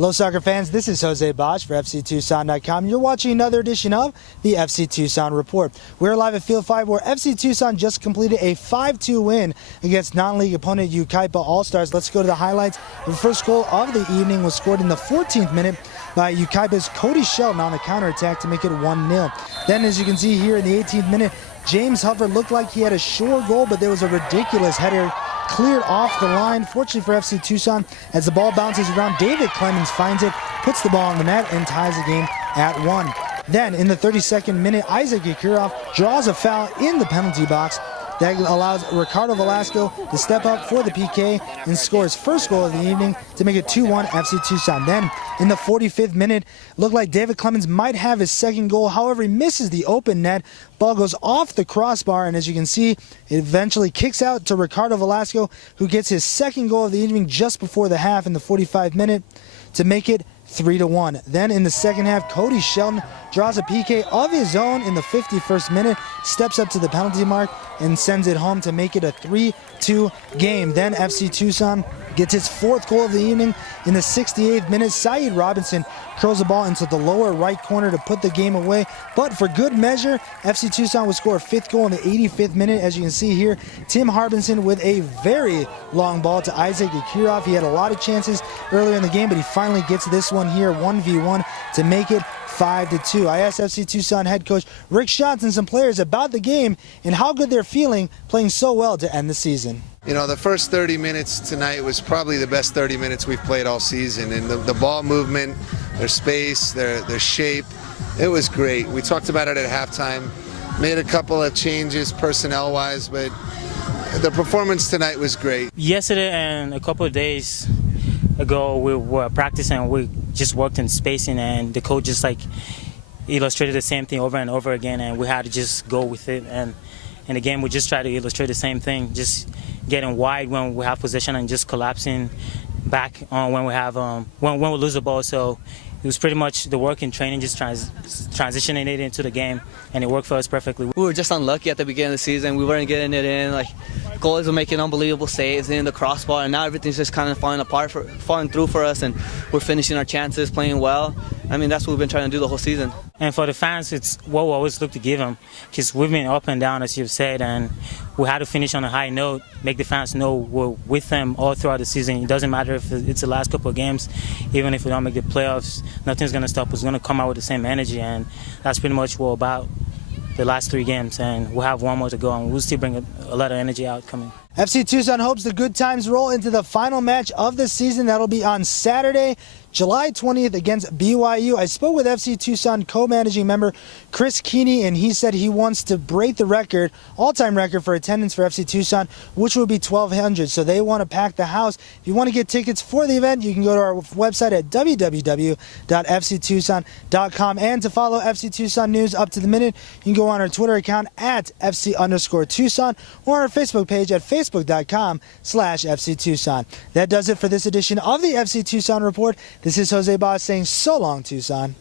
Hello soccer fans, this is Jose Bosch for FCTucson.com. You're watching another edition of the FC Tucson Report. We're live at Field 5 where FC Tucson just completed a 5-2 win against non-league opponent Yucaipa All Stars. Let's go to the highlights. The first goal of the evening was scored in the 14th minute by Yucaipa's Cody Shelton on the counterattack to make it 1-0. Then as you can see here in the 18th minute, James Hufford looked like he had a sure goal, but there was a ridiculous header cleared off the line. Fortunately for FC Tucson, as the ball bounces around, David Clemens finds it, puts the ball on the net, and ties the game at 1. Then, in the 32nd minute, Ikyurav draws a foul in the penalty box. That allows Ricardo Velazco to step up for the PK and score his first goal of the evening to make it 2-1 FC Tucson. Then, in the 45th minute, looked like David Clemens might have his second goal. However, he misses the open net. Ball goes off the crossbar, and as you can see, it eventually kicks out to Ricardo Velazco, who gets his second goal of the evening just before the half in the 45th minute to make it 3-1. Then in the second half, Cody Shelton draws a PK of his own in the 51st minute, steps up to the penalty mark, and sends it home to make it a 3-2 game. Then FC Tucson gets its fourth goal of the evening in the 68th minute. Saeed Robinson curls the ball into the lower right corner to put the game away. But for good measure, FC Tucson would score a fifth goal in the 85th minute. As you can see here, Tim Harbinson with a very long ball to Ikyurav. He had a lot of chances earlier in the game, but he finally gets this one here, 1v1, to make it 5-2. I asked FC Tucson head coach Rick Schantz and some players about the game and how good they're feeling playing so well to end the season. You know, the first 30 minutes tonight was probably the best 30 minutes we've played all season. And the ball movement, their space, their shape, it was great. We talked about it at halftime, made a couple of changes personnel-wise, but the performance tonight was great. Yesterday and a couple of days ago, we were practicing. We just worked in spacing, and the coach just like illustrated the same thing over and over again, and we had to just go with it. And in the game, we just try to illustrate the same thing, just getting wide when we have possession and just collapsing back on when we have when we lose the ball. So it was pretty much the work in training, just transitioning it into the game, and it worked for us perfectly. We were just unlucky at the beginning of the season. We weren't getting it in. Like, goalies were making unbelievable saves in the crossbar, and now everything's just kind of falling through for us, and we're finishing our chances, playing well. I mean, that's what we've been trying to do the whole season. And for the fans, it's what we always look to give them, because we've been up and down, as you've said, and we had to finish on a high note, make the fans know we're with them all throughout the season. It doesn't matter if it's the last couple of games, even if we don't make the playoffs, nothing's going to stop us. We're going to come out with the same energy, and that's pretty much what we're about the last 3 games, and we'll have one more to go, and we'll still bring a lot of energy out coming. FC Tucson hopes the good times roll into the final match of the season. That'll be on Saturday, July 20th against BYU. I spoke with FC Tucson co-managing member Chris Keeney, and he said he wants to break the record, all-time record for attendance for FC Tucson, which would be 1,200. So they want to pack the house. If you want to get tickets for the event, you can go to our website at www.fctucson.com. And to follow FC Tucson news up to the minute, you can go on our Twitter account at FC_Tucson or our Facebook page at Facebook.com/FC Tucson. That does it for this edition of the FC Tucson Report. This is Jose Bosch saying so long, Tucson.